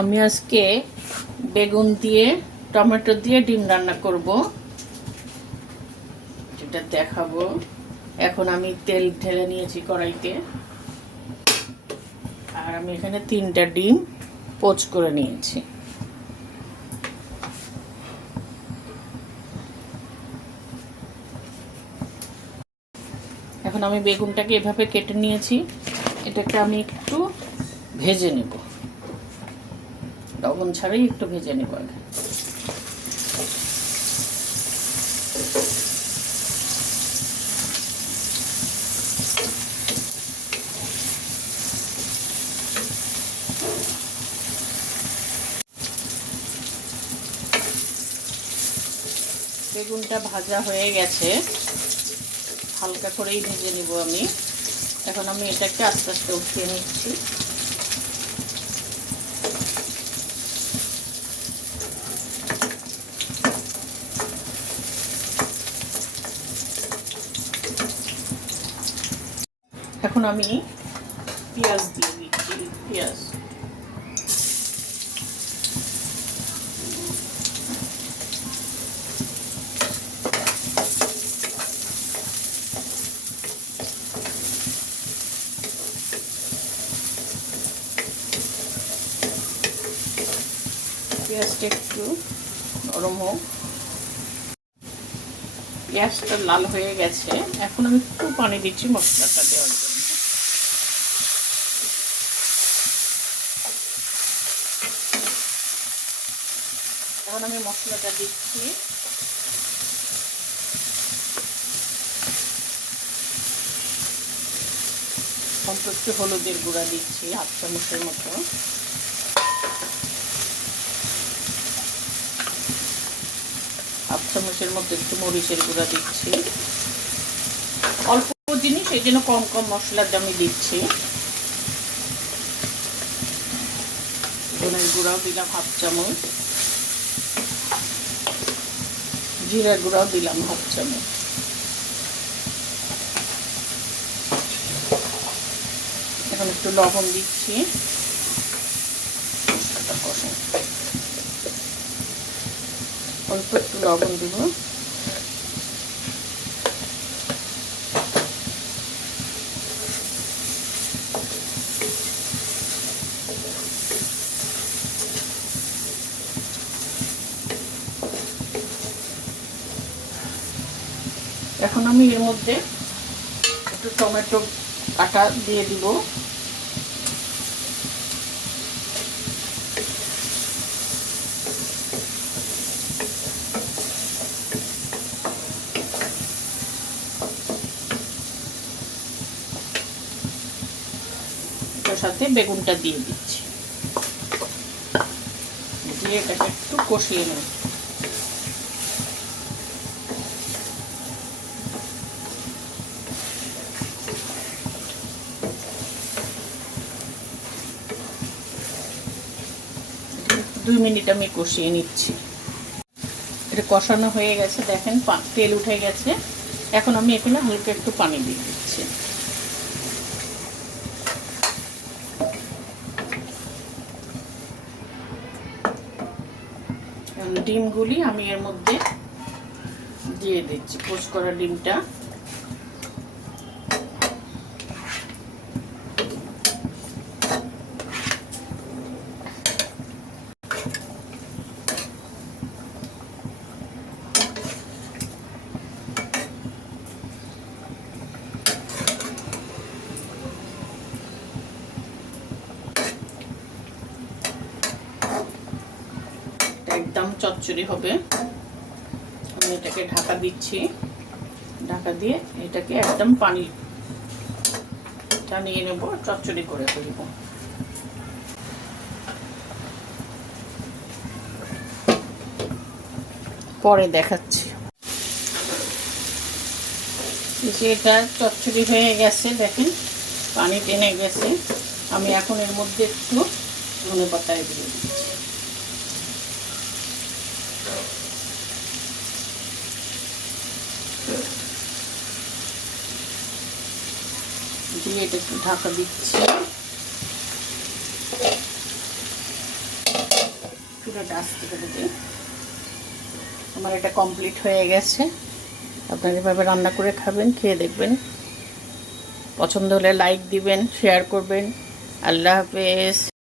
আমি আজকে বেগুন দিয়ে টমেটো দিয়ে ডিম রান্না করব, যেটা দেখাবো। এখন আমি তেল ঢেলে নিয়েছি কড়াইতে, আর আমি এখানে 3টা ডিম পোচ করে নিয়েছি। এখন আমি বেগুনটাকে এভাবে কেটে নিয়েছি, এটাকে আমি একটু ভেজে নেব, লবণ ছাড়াই একটু ভেজে নেব আগে। বেগুনটা ভাজা হয়ে গেছে, হালকা করেই ভেজে নিব আমি। এখন আমি এটাকে আস্তে আস্তে উঠিয়ে নিচ্ছি। এখন আমি পেঁয়াজ দিয়ে দিচ্ছি। পেঁয়াজটা একটু নরম হোক। পেঁয়াজটা লাল হয়ে গেছে, এখন আমি একটু পানি দিচ্ছি মশলাটা দেওয়ার জন্য। এখন আমি মশলাটা দিচ্ছি। অল্প একটু হলুদের গুঁড়া দিচ্ছি, 1/2 চামচের মতো। হাফ চামচের মধ্যে একটু মরিচের গুঁড়া দিচ্ছি। অল্প জিনিস, এই জন্য কম কম মশলার আমি দিচ্ছি। ধনের গুঁড়াও দিলাম 1/2 চামচ, জিরার গুঁড়াও দিলাম 1/2 চামচ। এখন একটু লবণ দিচ্ছি, মশলাটা কষাই। অল্প একটু লবণ দেব। এখন আমি এর মধ্যে একটু টমেটো কাটা দিয়ে দিব। এটার সাথে বেগুনটা দিয়ে দিচ্ছি, দিয়ে এটাকে একটু কষিয়ে নেব। 2 মিনিট আমি কষিয়ে নিচ্ছি। এটা কষানো হয়ে গেছে, দেখেন তেল উঠে গেছে। এখন আমি এখানে হালকা একটু পানি দিয়ে দিচ্ছি। ডিমগুলি আমি এর মধ্যে দিয়ে দিচ্ছি, পোচ করা ডিমটা। একদম চচ্চড়ি হবে। আমি এটাকে ঢাকা দিচ্ছি, ঢাকা দিয়ে এটাকে একদম পানি টানিয়ে নেব, চচ্চড়ি করে তুলব। পরে দেখাচ্ছি। এটা চচ্চড়ি হয়ে গেছে, দেখেন পানি টেনে গেছে। আমি এখন এর মধ্যে একটু ধনেপাতা দিয়ে দিচ্ছি। দিয়ে এটা একটু ঢাকা দিচ্ছি। চুলাটা আস্তে করে দিই। আমার এটা কমপ্লিট হয়ে গেছে। আপনারা এভাবে রান্না করে খাবেন, খেয়ে দেখবেন। পছন্দ হলে লাইক দিবেন, শেয়ার করবেন। আল্লাহ হাফেজ।